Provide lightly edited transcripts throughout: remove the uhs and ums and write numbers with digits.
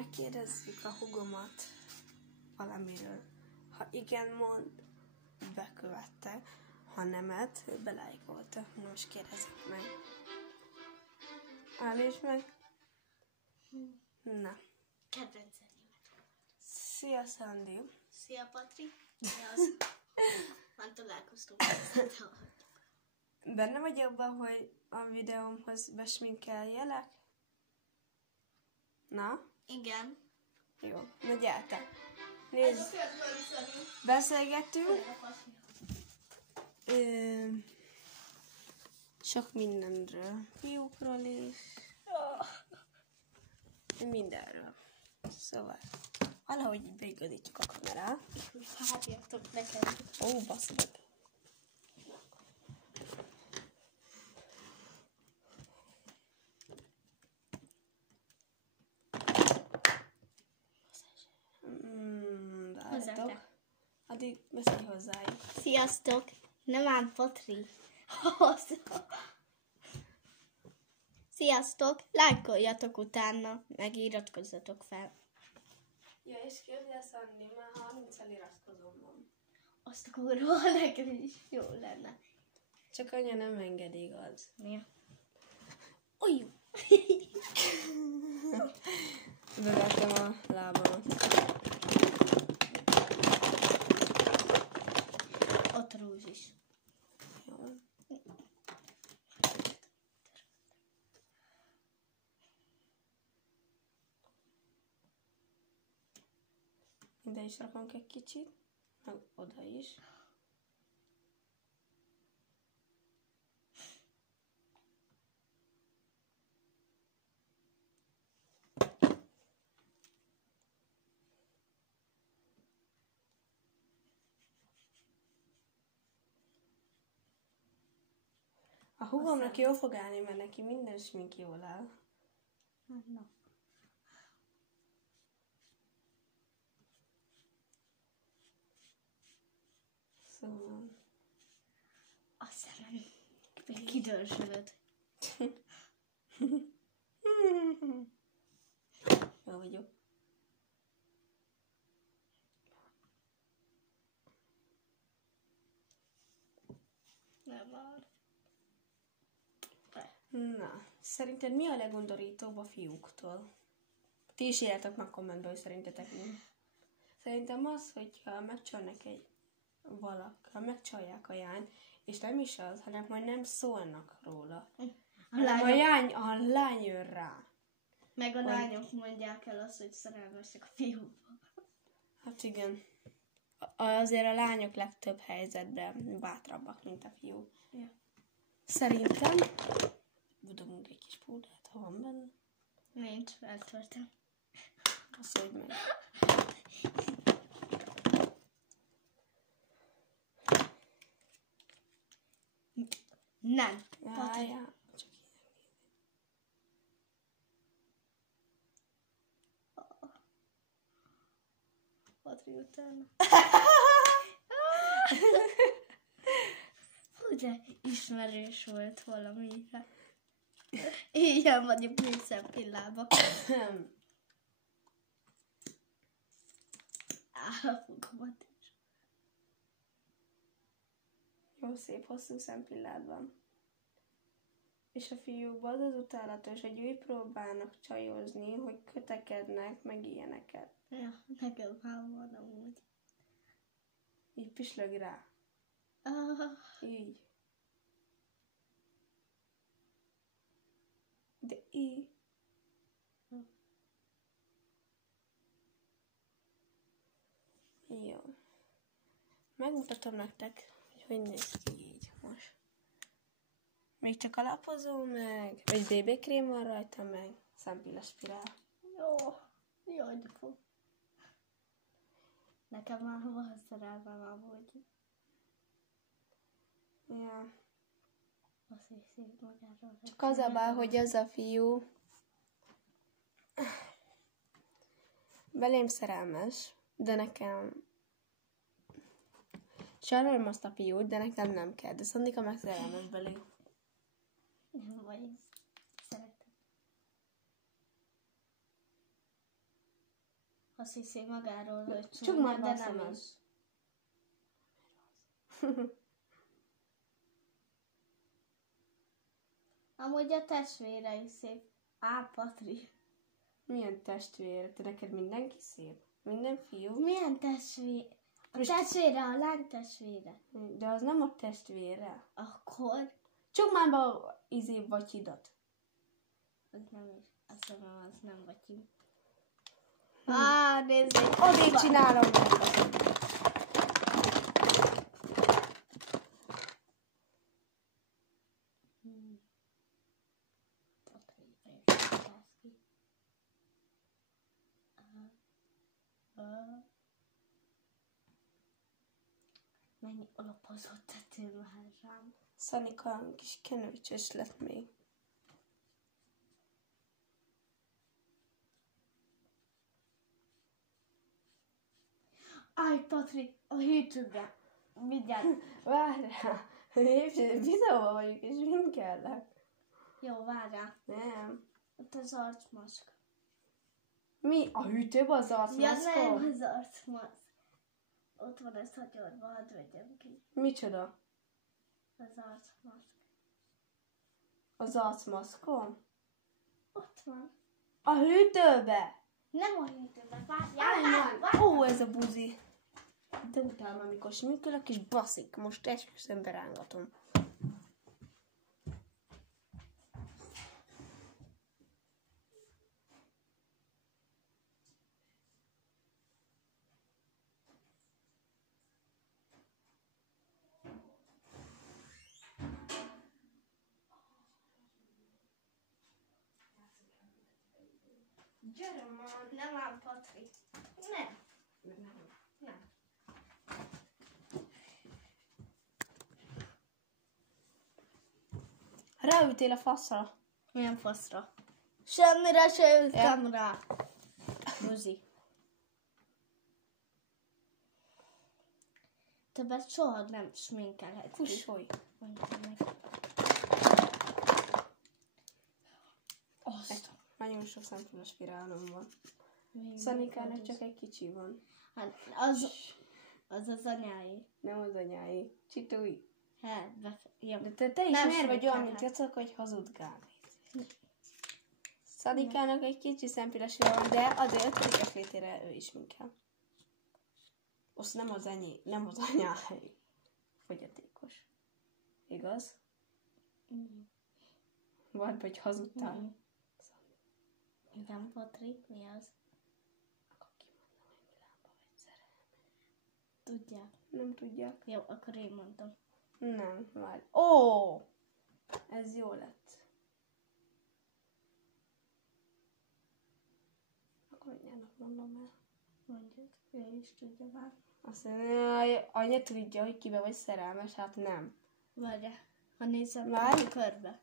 megkérdezzük a hugomat valamiről. Ha igen mond, bekövette. Ha nemet, belájkolta. Na most kérdezzük meg. Állítsd meg. Na. Kedvenc zenémet. Szia, Szandi. Szia, Patri. Már találkoztunk. Benne vagy abban, hogy a videómhoz besminkeljelek? Na? Igen. Jó, na gyertek. Nézd, beszélgettünk. Sok mindenről. Fiúkról is. Mindenről. Szóval, valahogy így beigazítjuk a kamerát. Várjatok nekem. Ó, baszod. Várjatok. Addig beszélj hozzájuk. Sziasztok! Nem ám Patri. Sziasztok! Lájkoljatok utána, meg iratkozzatok fel. Ja, és képzel, Szandi, már 30-al iratkozom van. Azt a kurva, nekem is jó lenne. Csak anya nem engedi, igaz? Mi? Oly! Bevettem a lábamat. Ott rúzs is. Jó. Ide is rakunk egy kicsit, meg oda is. A húgomnak jól fog állni, mert neki minden smink jól áll. Na. Szóval... A szemem. Kidörzsölöd. Jó vagyok. Nem van. Na, szerinted mi a legundorítóbb a fiúktól? Ti is írjátok meg kommentbe, hogy szerintetek mi. Szerintem az, hogyha megcsalnak ha megcsalják a jányt, és nem is az, hanem majd nem szólnak róla. A lány jön rá. Meg a lányok mondják el azt, hogy szerelmesek a fiúkba. Hát igen. Azért a lányok legtöbb helyzetben bátrabbak, mint a fiúk. Ja. Szerintem budogunk egy kis púdrát, ha van benne. Nincs, eltörtem. Baszolj meg. Nem. Jaj, csak Patri utána. Ugye ismerős volt valamire. Ilyen vagyok, mint szempillába. A fogamat is. Jó, szép, hosszú szempillád van. És a fiúkban az az utálatos, hogy úgy próbálnak csajozni, hogy kötekednek, meg ilyeneket. Ja, nekem már van amúgy. Így pislög rá. Így. De így. Jó. Megmutatom nektek, hogy néz ki így most. Még csak alapozó meg, vagy BB krém van rajta meg, szempillaspirál. Jó, jaj, de fog. Nekem már van szerelmem amúgy. Ja. Azt is szép magáról. Csak az a baj, hogy az a fiú belém szerelmes, de nekem sajnálom azt a fiút, de nekem nem kell. De Szandika meg szerelmes belé. Nem vagy. Szeretem. Azt hiszi magáról, hogy Csak csúnya, már de nem baszom is. Amúgy a testvére is szép. Á, Patri. Milyen testvér? Te neked mindenki szép? Minden fiú? Milyen testvér? A Most- testvére, a lány testvére. De az nem a testvére. Akkor Csak már be vagy hidat. az nem is. Azt hiszem, az nem vagy ki. Á, nézzék. Azért csinálom meg. Patri, és ki. Mennyi alapozott tettél már rám. Szanika olyan kis kenőcsös lett még. Áj, Patrik, a hétünkre. Mindjárt. Várjál, videóban vagyunk és minkelnek. Jó, várjál. Nem. Ott az arcmaszk. Mi? A hűtőben az Ja, nem arcmaszkon? az arcmaszk. Ott van ez hagyodva, hadd vegyem ki. Micsoda? Az arcmaszk. Az arcmaszkon? Ott van. A hűtőbe? Nem a hétünkre, várjál. Ó, ez a buzi. De utálom, amikor sminkelek és baszik. Most esküszöm berángatom. Gyere már. Nem ám, Patrik. Nem. Nem. Ráütél a faszra. Milyen faszra? Semmire se ültem rá. Buzi. Többet soha nem sminkelhetsz ki. Kussolj. Mondtam meg. Azt. Nagyon sok szemfüles spirálom van. Még Szanikának megfordulsz. csak egy kicsi van. Hát az anyái. Nem az anyái. Csitúj. Hát, jó. De te is Nem miért vagy olyan, mint sminkelhet. Jacok, hogy hazudgál? Szanikának egy kicsi szemfüles van, de azért 5. létére ő is minkel. Azt nem az anyái. Fogyatékos. Igaz? Vagy hazudtál? Igen, Patrik, mi az? Akkor kimondom, hogy Milánba vagy szerelmes. Tudják. Nem tudják. Jó, akkor én mondtam. Nem, várj. Ó! Ez jó lett. Akkor anyának mondom el. Mondjuk, ő is tudja már. Azt mondja, anya tudja, hogy kibe vagy szerelmes, hát nem. Várja, ha nézem Várj. körbe.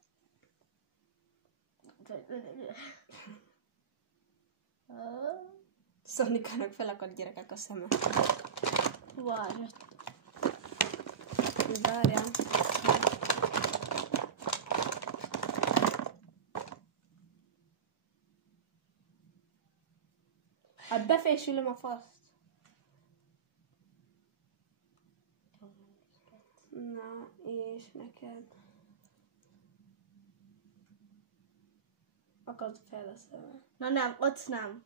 Szonikának felakad gyerekek a szeme. Várja. Várjál. Hát befésülöm a faszt. Na, és neked. Akad fel a szeme. Na nem, ott nem.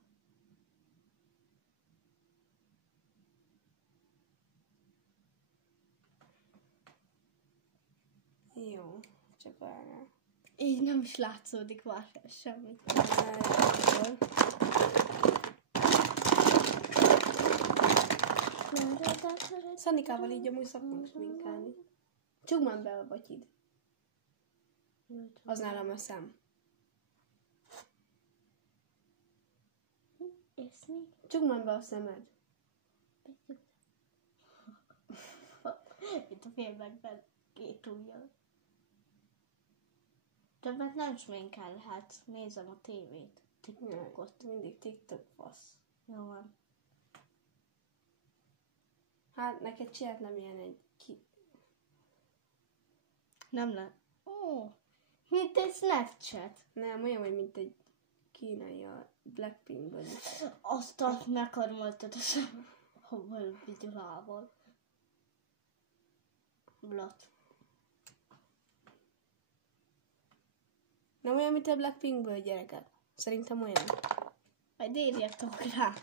Jó, csak várjál. Így nem is látszódik, várjál semmit. Várjál. Szanikával így amúgy szoktunk sminkálni. Csukd be a batyid. Az nálam a szem. Észni? Csukd be a szemed. Itt a filmekben 2 ujjal. Többet nem sminkelhetsz. Nézem a tévét. TikTokot. Mindig TikTok fasz. Jó van. Hát neked csináltam ilyen egy Nem lehet. Ó, mint egy Snapchat. Nem, olyan vagy, mint egy kínai a Blackpinkből is. Azt a megkarmoltad a videóval. Blat. Nem olyan, mint a Blackpinkből, gyerekek? Szerintem olyan. Majd írjatok rá.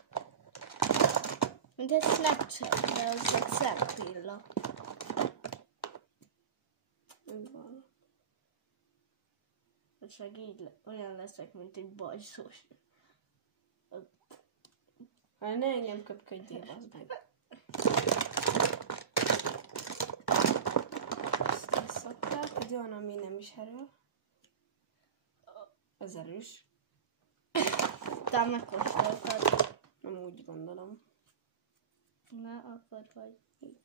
Mint egy Snapchat, de az egy szempilla. Ez van. És meg így olyan leszek, mint egy bajszós. Hát ne engem köpködjél, bazd meg. Ezt elszokták, hogy olyan, ami nem is erő. Ez erős. Te megkóstoltad. Nem úgy gondolom. Na, akkor vagy. Így.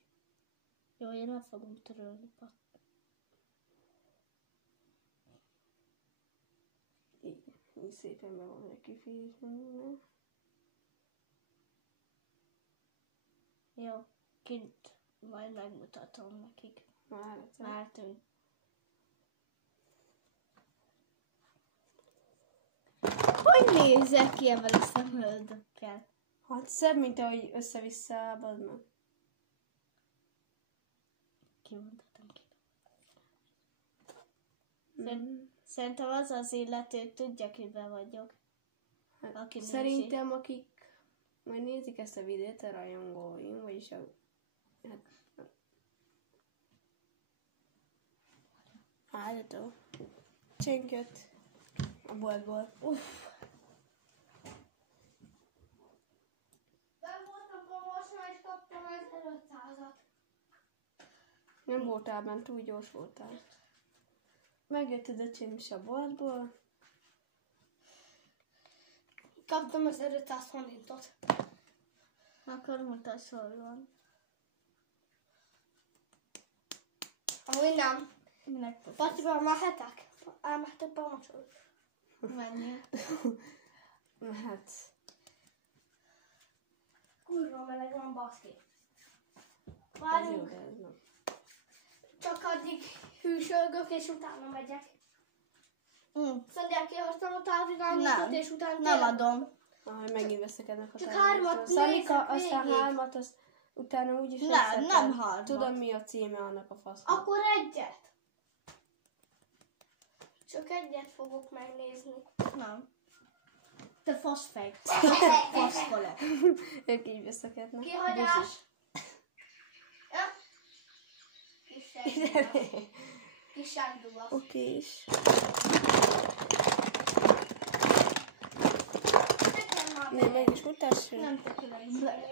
Jó, én el fogom törölni, Pat. Így szépen be van egy kifejezés. Jó, kint majd megmutatom nekik. Már tűnt. Hogy nézek ki ebben a szemöldökkel? Hát szebb, mint ahogy össze-vissza, bazd meg. Kimondhatom ki. Szerintem az az illető, tudja, kiben vagyok. Hát, Aki szerintem, akik majd nézik ezt a videót, a rajongóim, vagyis a... Hát... Állító. Csénköt a boltból. Nem voltam promóson, és kaptam 1500-at. Nem voltál bent, túl gyors voltál. Megjötted a csém is a boltból. Kaptam 1500 forintot. Akkor mutass, hol van. Amúgy nem. Patival mehetek? Elmehetek promóson. Menjél. Hát... Kurva meleg van, baszki. Ez jó, Várjunk. de ez nem. Csak addig hűsölgök, és utána megyek. Szedják ki a távirányítót, és utána nem adom. Ahogy megint veszekednek a Csak távirányítót. hármat Szanika, nézek aztán végig. hármat, azt utána úgyis Nem, veszetted. nem hármat. Tudom, mi a címe annak a fasznak. Akkor egyet. Csak egyet fogok megnézni. Nem. Te faszfej. Faszkolek. Ők így veszekednek. Kihagyás. Ja. Kis sándulak. Oké is. Nem, meg is mutassuk. Nem tekelek bele.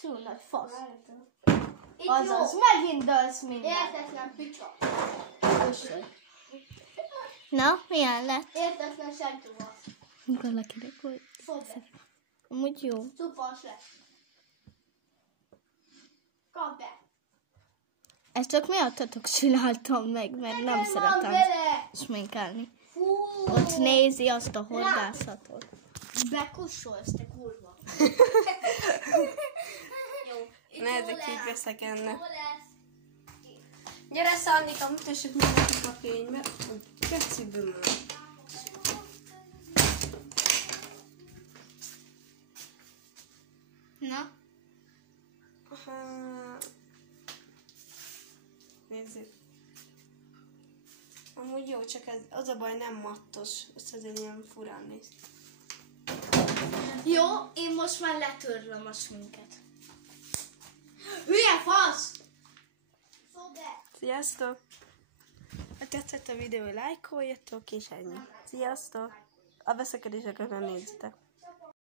Túl nagy fasz. Itt Azaz, jó. megint dölsz minden. Értetlen picsa. Na, milyen lett? Értetlen sándulak. Valakinek hogy? Szober. Amúgy jó. Szupas lesz. Kap be. Ezt csak miattatok csináltam meg, mert nem Van szeretem vele. sminkelni. Fú. Ott nézi azt a hordászatot. Bekussolsz, te kurva. Jó. Itt Ne jó ezek lesz. így veszekednek. Jó lesz. Gyere, Szandika, mutassuk meg nekik a fénybe. Keci bümöl. Na? Nézzük. Amúgy jó, csak ez, az a baj, nem mattos. Ez azért ilyen furán néz. Jó, én most már letörlöm a sminket. Hülye fasz! Szober. Sziasztok! Ha tetszett a videó, lájkoljatok, és ennyi. Sziasztok! A veszekedéseket nem nézzetek.